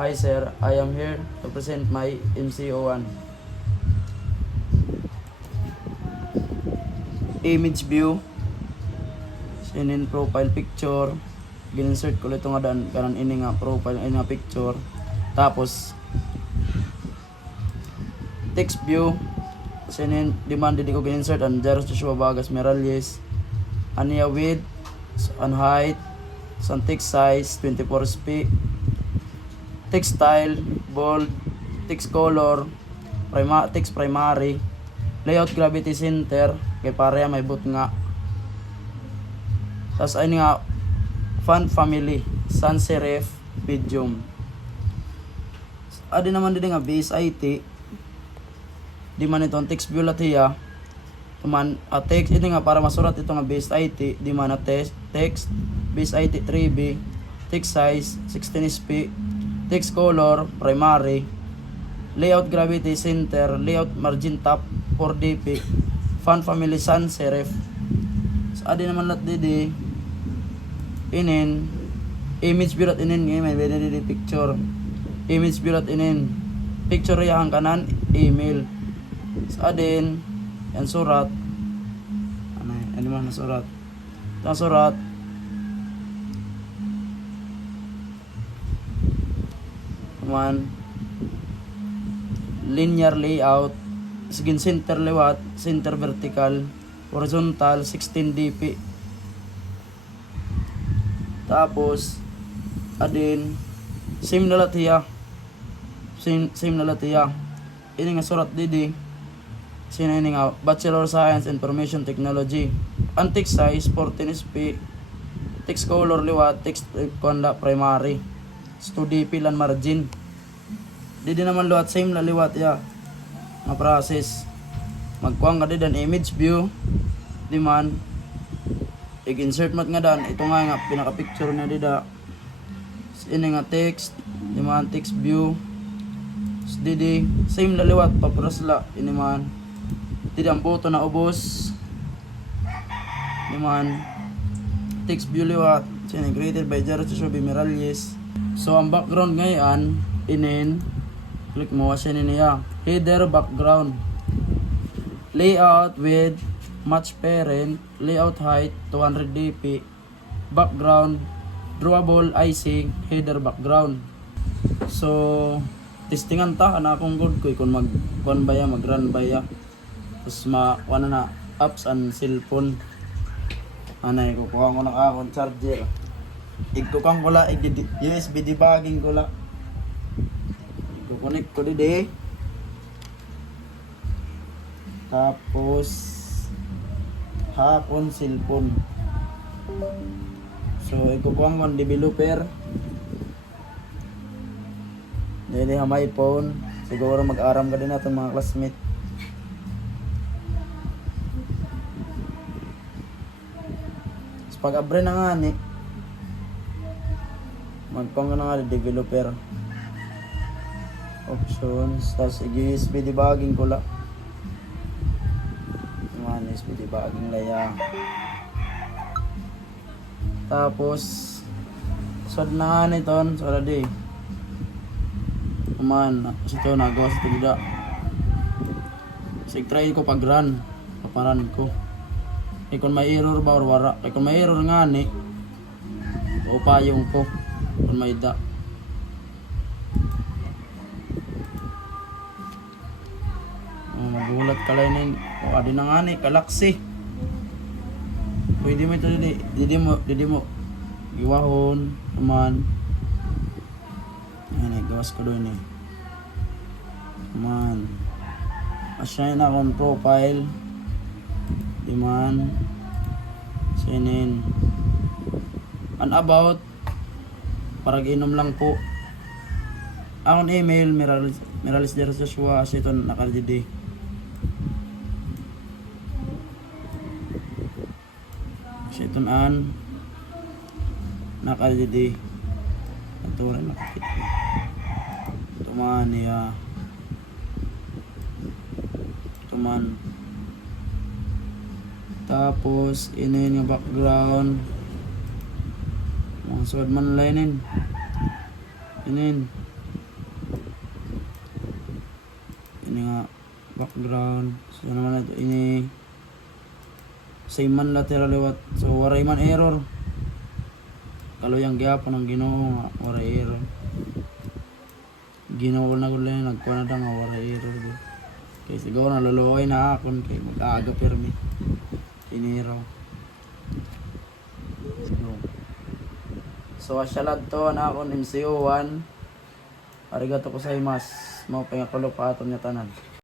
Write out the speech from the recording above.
Hi sir, I am here to present my MCO1. Image view, sinin profile picture, gininsert ko ulit nga daan kanan ini nga profile ini nga picture. Tapos text view, sinin demand di ko gininsert ang Jairus Joshua Bagas Meralles, aniya width, and height, some text size 24sp, text style bold, text color, text primary, layout gravity center kay pareha may boot nga. Tas ay nga font family sans serif medium. Adi naman din nga base IT di man itong text view latiya tuman text ini nga para masurat ito nga base IT di man na text base IT 3B, text size 16sp, text color primary, layout gravity center, layout margin top 4dp, font family sans serif. So adi naman lat didi inin image view lat inin may didi picture, image view lat inin picture yang kanan email. So adin yan surat ano man na surat ta surat man linear layout, sigin center lewat, center vertical, horizontal 16dp. Tapos adin same na latiya, same na latiya ini nga surat didi sino ini nga Bachelor Science Information Technology. Ang text size 14sp, text color liwat, text konda primary 2dp lan margin. Didi naman liwat same na liwat ya nga process. Magkuang ka din image view di man i-insert mat nga dan ito nga pinaka picture na dida ini nga text di man text view didi same na liwat paprasla ini man didi ang boto na ubos di man text view liwat created by Jairus Joshua Meralles. So ang background ngayon inin click mo siya niya header background, layout with match parent, layout height 200dp, background drawable icing, header background. So testingan ta ana akong good ko kung mag run ba ya tapos wala na apps and cellphone anay kukuha ko ng akong charger igtukang ko la USB debugging ko la connect ko dide tapos hapon cellphone. So ikukuha ko ang developer dili ha may phone siguro mag-aram ka din natin mga classmate. So pag abre na nga ni magpang na nga developer options tapos USB debugging ko la naman USB debugging laya tapos sod na nga niton so ready naman ito nagawa sa tilida sig try ko pag run paparan ko kung may error ba or wala kung may error nga ni o payong ko kung may da magulat ka lang o adi na nga ni kalaksi pwede mo ito didi mo iwahon naman yan gawas ko doon naman assign akong profile di man sinin and about para ginom lang po akong email Meralles Jairus Joshua ito nakalidi ito an nakalidi ito rin nakakita ito man niya ito man tapos ini yung background mga suwad man linin inin ini nga background. So naman ito ini same man lateral liwat. So waray man error. Kaluyang gyapon ang Ginoo nga waray error. Ginoo na gud lang nagkuha na ta nga waray error. Kay siguro naluluoy na akon kay mag-aga pirmi. Iniro. So asyalag to na akon MCO 1. Arigato gozaimasu. Mao pa nga kulo pa aton nga tanan.